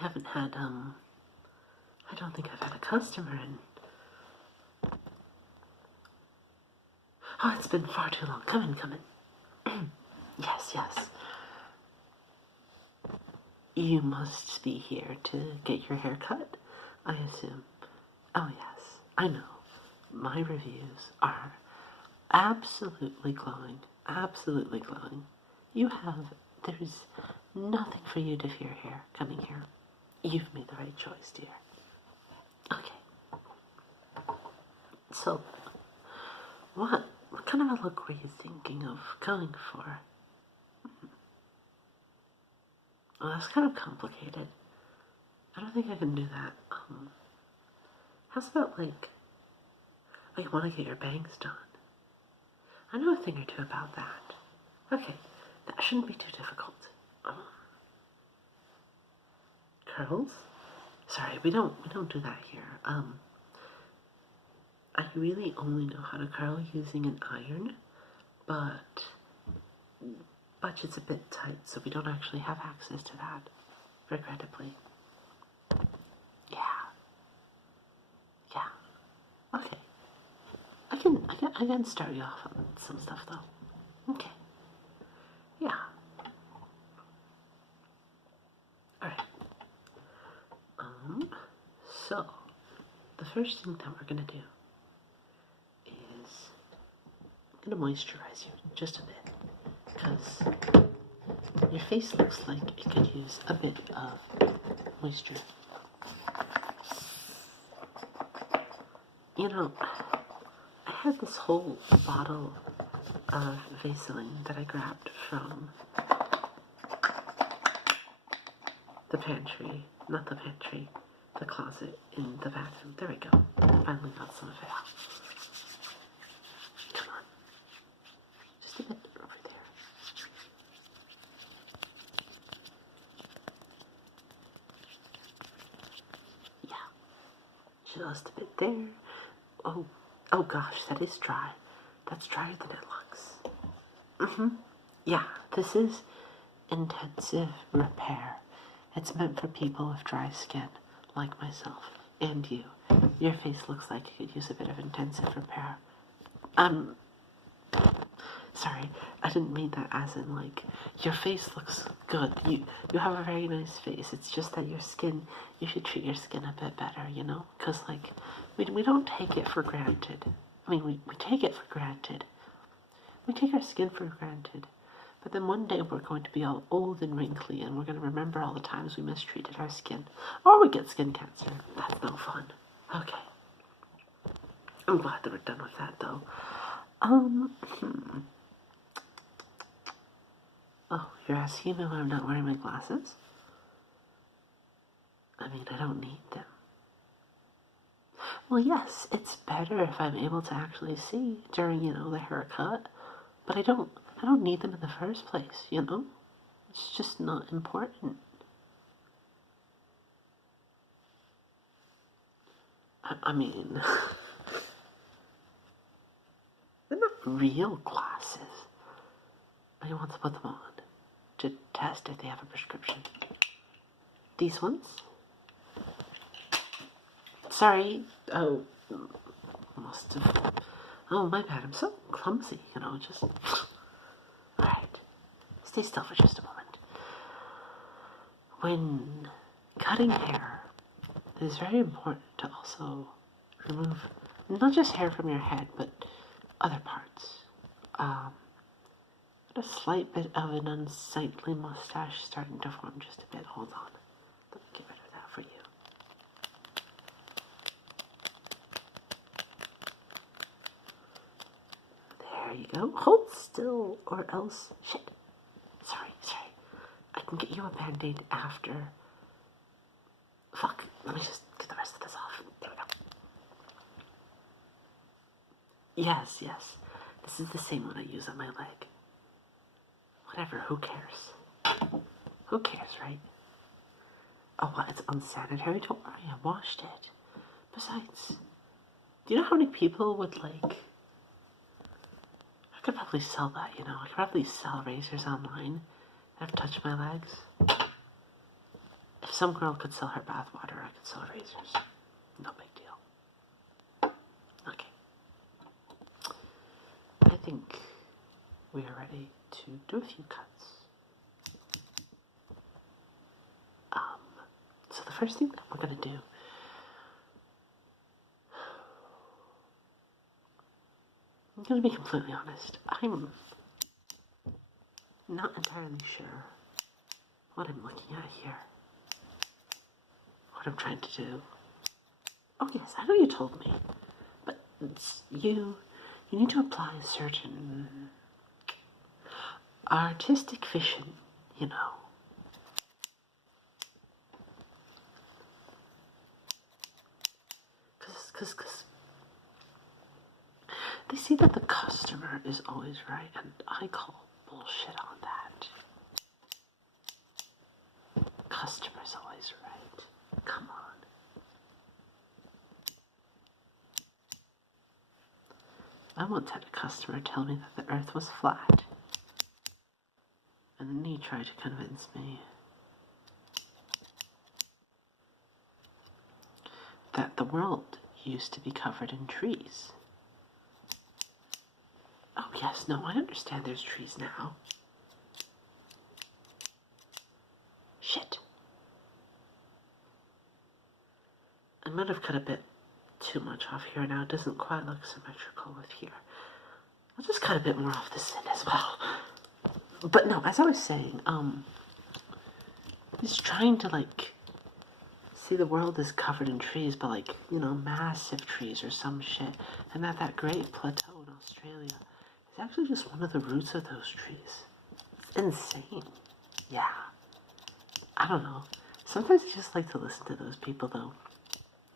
haven't had, I don't think I've had a customer in... Oh, it's been far too long. Come in, come in. Yes, yes. You must be here to get your hair cut, I assume. Oh, yes, I know. My reviews are absolutely glowing. Absolutely glowing. There's nothing for you to fear here, coming here. You've made the right choice, dear. Okay. So, what kind of a look were you thinking of going for? Well, that's kind of complicated. I don't think I can do that. How's about, like, oh, you want to get your bangs done? I know a thing or two about that. Okay, that shouldn't be too difficult. Curls? Sorry, we don't do that here. I really only know how to curl using an iron, but budget's a bit tight, so we don't actually have access to that, regrettably. Yeah. Okay. I can start you off on some stuff though. Okay. Yeah. Alright. So the first thing that we're gonna do is I'm gonna moisturize you just a bit, because your face looks like it could use a bit of moisture. You know, I had this whole bottle of Vaseline that I grabbed from the pantry, not the pantry, the closet in the bathroom. There we go. I finally got some of it out. Come on. Just a bit over there. Yeah. Just a bit there. Oh gosh, that is dry. That's drier than it looks. Yeah, this is intensive repair. It's meant for people with dry skin, like myself, and you. Your face looks like it could use a bit of intensive repair. Sorry, I didn't mean that as in, like, your face looks good. You have a very nice face. It's just that your skin, you should treat your skin a bit better, you know? Because, like, we don't take it for granted. I mean, we take it for granted. We take our skin for granted. But then one day we're going to be all old and wrinkly, and we're going to remember all the times we mistreated our skin. Or we get skin cancer. That's no fun. Okay. I'm glad that we're done with that, though. Oh, you're asking me why I'm not wearing my glasses? I mean, I don't need them. Well, yes, it's better if I'm able to actually see during, the haircut. But I don't need them in the first place, you know? It's just not important. I mean, they're not real glasses. I want to put them on to test if they have a prescription. These ones? Sorry. Oh, must have. Oh, my bad. I'm so clumsy, just. Alright. Stay still for just a moment. When cutting hair, it is very important to also remove not just hair from your head, but other parts. A slight bit of an unsightly mustache starting to form just a bit. Hold on. Let me get rid of that for you. There you go. Hold still or else... Shit. Sorry. I can get you a band-aid after. Fuck. Let me just get the rest of this off. There we go. Yes. This is the same one I use on my leg. Whatever, who cares? Who cares, right? Oh, what, it's unsanitary? Don't worry, I washed it. Besides, do you know how many people would, I could probably sell that, I could probably sell razors online and touch my legs. If some girl could sell her bathwater, I could sell razors. No big deal. Okay. I think we are ready to do a few cuts. So the first thing that we're going to do, I'm going to be completely honest, I'm not entirely sure what I'm looking at here, what I'm trying to do. Oh yes, I know you told me, but you need to apply a certain artistic vision, you know. Because they say that the customer is always right, and I call bullshit on that. Customer's always right. Come on. I once had a customer tell me that the earth was flat, and then he tried to convince me that the world used to be covered in trees. Oh yes, no, I understand there's trees now. Shit. I might have cut a bit too much off here now. It doesn't quite look symmetrical with here. I'll just cut a bit more off this end as well. But no, as I was saying, he's trying to like see the world is covered in trees, but like, you know, massive trees or some shit. And that Great Plateau in Australia is actually just one of the roots of those trees. It's insane. Yeah. I don't know. Sometimes I just like to listen to those people though.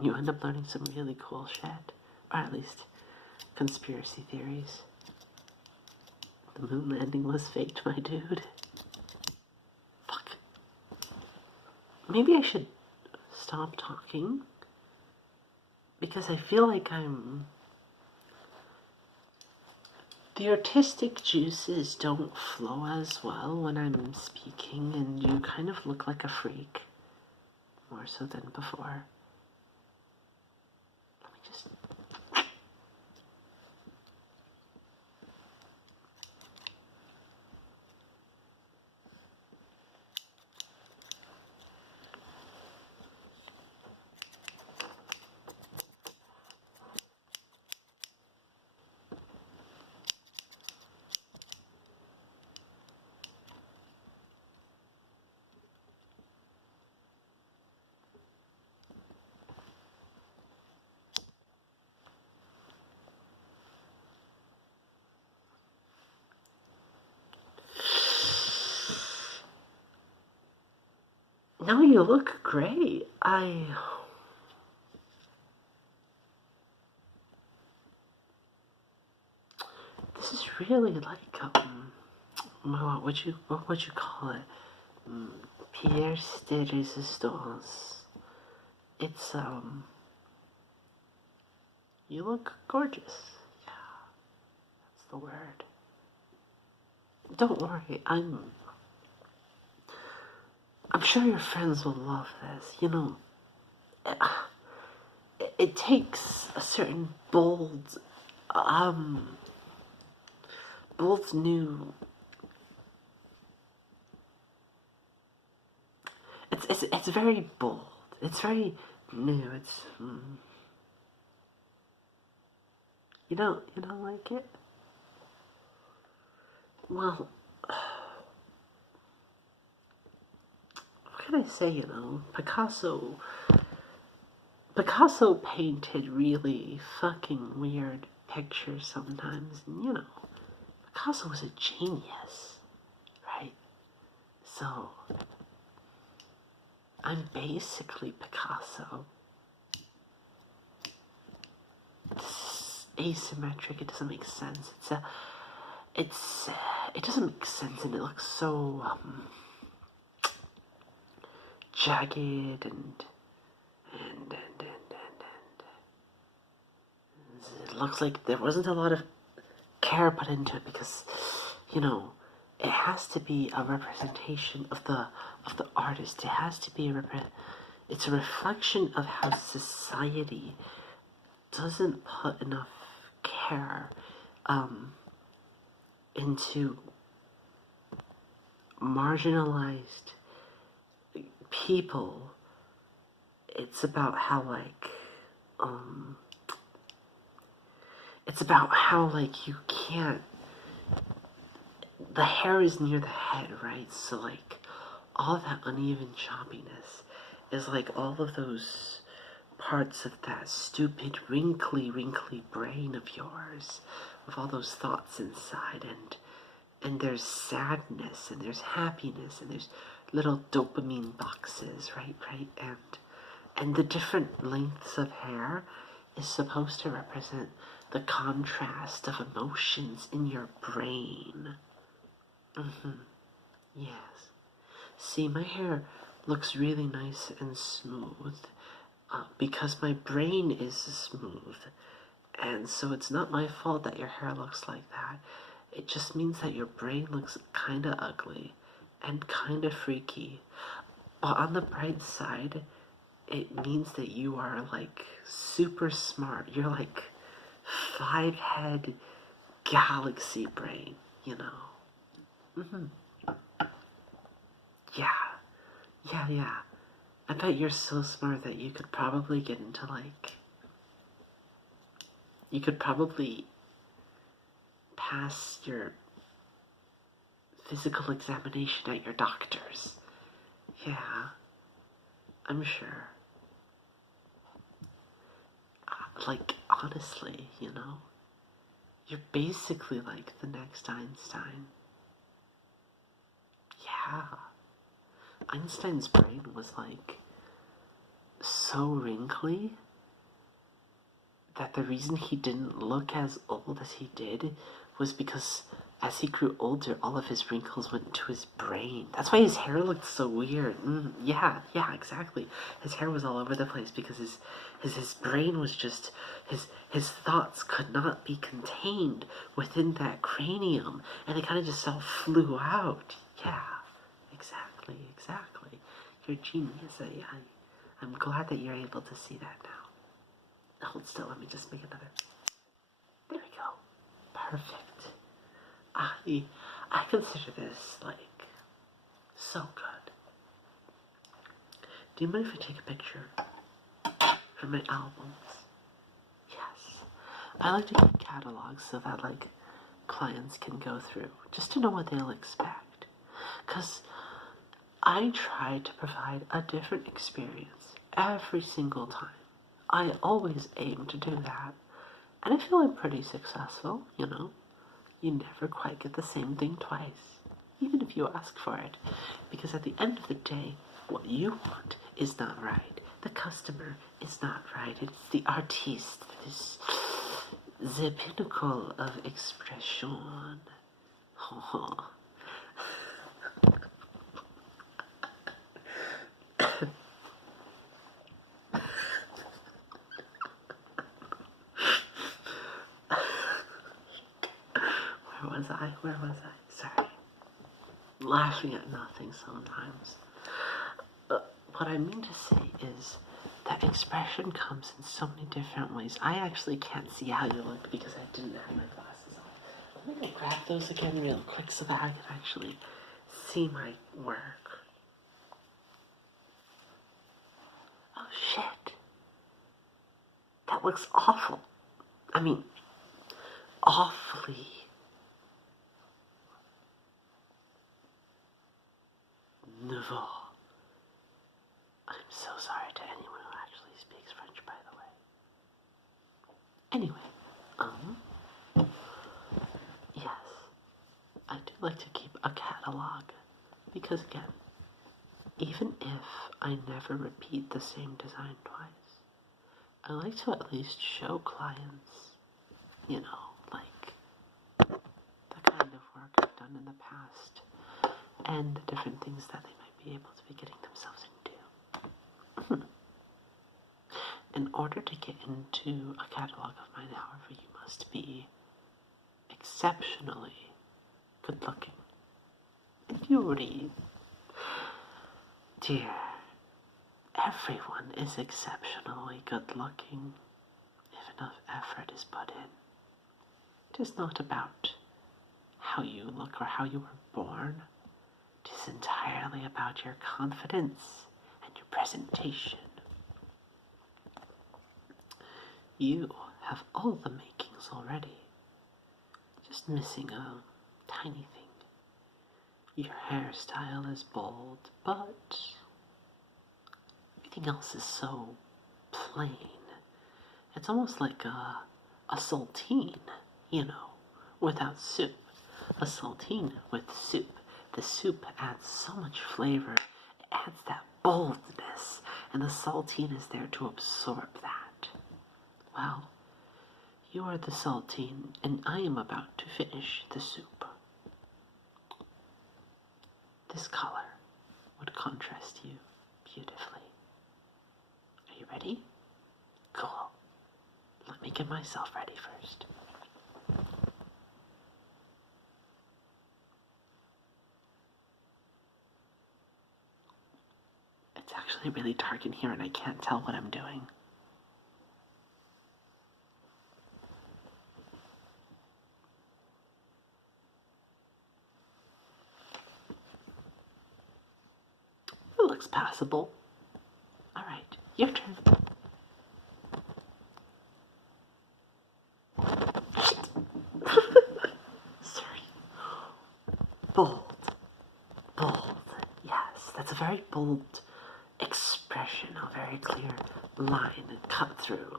You end up learning some really cool shit. Or at least conspiracy theories. The moon landing was faked, my dude. Fuck. Maybe I should stop talking, because I feel like the artistic juices don't flow as well when I'm speaking, and you kind of look like a freak, more so than before. Let me just... No, you look great. This is really like, what would you call it? Pièce de résistance. It's, you look gorgeous. Yeah, that's the word. Don't worry, I'm sure your friends will love this. You know, it takes a certain bold new... It's very bold. It's very new. It's... You don't like it? Well... What can I say, you know? Picasso painted really fucking weird pictures sometimes, and you know, Picasso was a genius, right? So, I'm basically Picasso. It's asymmetric, it doesn't make sense. It doesn't make sense, and it looks so, jagged and it looks like there wasn't a lot of care put into it because, you know, it has to be a representation of the artist. It has to be it's a reflection of how society doesn't put enough care into marginalized people. It's about how it's about how you can't, the hair is near the head, right? So all that uneven choppiness is all of those parts of that stupid wrinkly brain of yours with all those thoughts inside, and there's sadness and there's happiness and there's little dopamine boxes, right, and the different lengths of hair is supposed to represent the contrast of emotions in your brain. Yes. See, my hair looks really nice and smooth because my brain is smooth. And so it's not my fault that your hair looks like that. It just means that your brain looks kind of ugly and kind of freaky. But on the bright side, it means that you are super smart. You're 5-head galaxy brain, you know? Yeah. I bet you're so smart that you could probably get into you could probably pass your physical examination at your doctor's. Yeah, I'm sure. Honestly, you're basically the next Einstein. Yeah. Einstein's brain was so wrinkly that the reason he didn't look as old as he did was because as he grew older, all of his wrinkles went into his brain. That's why his hair looked so weird. Yeah, exactly. His hair was all over the place because his brain was just, his thoughts could not be contained within that cranium, and it kind of just all flew out. Yeah, exactly. You're a genius. I'm glad that you're able to see that now. Hold still, let me just make another. There we go. Perfect. I consider this so good. Do you mind if I take a picture for my albums? Yes. I like to keep catalogs so that clients can go through just to know what they'll expect. 'Cause I try to provide a different experience every single time. I always aim to do that. And I feel I'm pretty successful, You never quite get the same thing twice, even if you ask for it. Because at the end of the day, what you want is not right. The customer is not right. It's the artiste that is the pinnacle of expression. Where was I? Sorry. Laughing at nothing sometimes. What I mean to say is that expression comes in so many different ways. I actually can't see how you look because I didn't have my glasses on. Let me grab those again real quick so that I can actually see my work. Oh shit. That looks awful. I mean, awfully nouveau. I'm so sorry to anyone who actually speaks French, by the way. Anyway, yes, I do like to keep a catalog because, again, even if I never repeat the same design twice, I like to at least show clients, the kind of work I've done in the past and the different things that they might be able to be getting themselves into. In order to get into a catalog of mine, however, you must be exceptionally good looking. beauty. Dear, everyone is exceptionally good-looking if enough effort is put in. It is not about how you look or how you were born. It is entirely about your confidence and your presentation. You have all the makings already, just missing a tiny thing. Your hairstyle is bold, but everything else is so plain. It's almost like a saltine, without soup. A saltine with soup. The soup adds so much flavor. It adds that boldness, and the saltine is there to absorb that. Well, you are the saltine, and I am about to finish the soup. This color would contrast you beautifully. Are you ready? Cool. Let me get myself ready first. It's actually really dark in here and I can't tell what I'm doing. It looks passable. Alright, your turn. Sorry. Bold. Bold. Yes, that's a very bold expression, a very clear line cut through,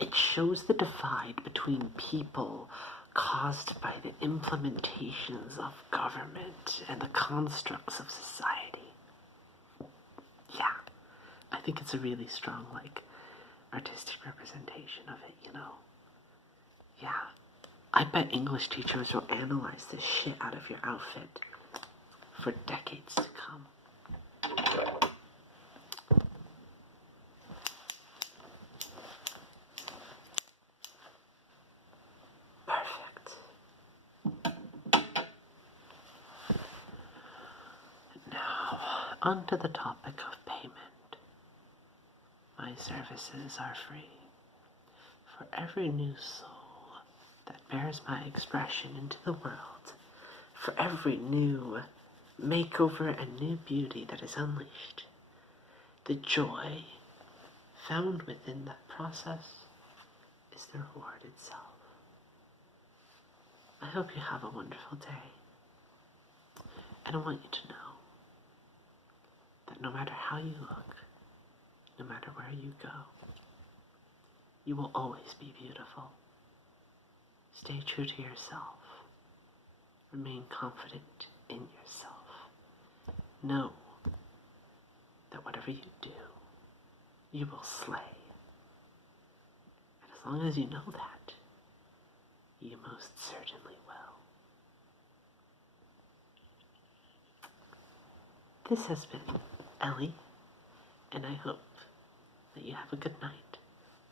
it shows the divide between people caused by the implementations of government and the constructs of society. Yeah, I think it's a really strong, artistic representation of it, Yeah, I bet English teachers will analyze the shit out of your outfit for decades to come. Perfect. Now, onto the topic of payment. My services are free. For every new soul that bears my expression into the world, for every new makeover and new beauty that is unleashed, the joy found within that process is the reward itself. I hope you have a wonderful day, and I want you to know that no matter how you look, no matter where you go, you will always be beautiful. Stay true to yourself. Remain confident in yourself. Know that whatever you do, you will slay. And as long as you know that, you most certainly will. This has been Ellie, and I hope that you have a good night,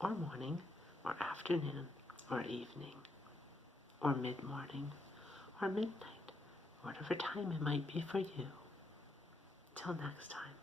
or morning, or afternoon, or evening, or mid-morning, or midnight, or whatever time it might be for you. Till next time.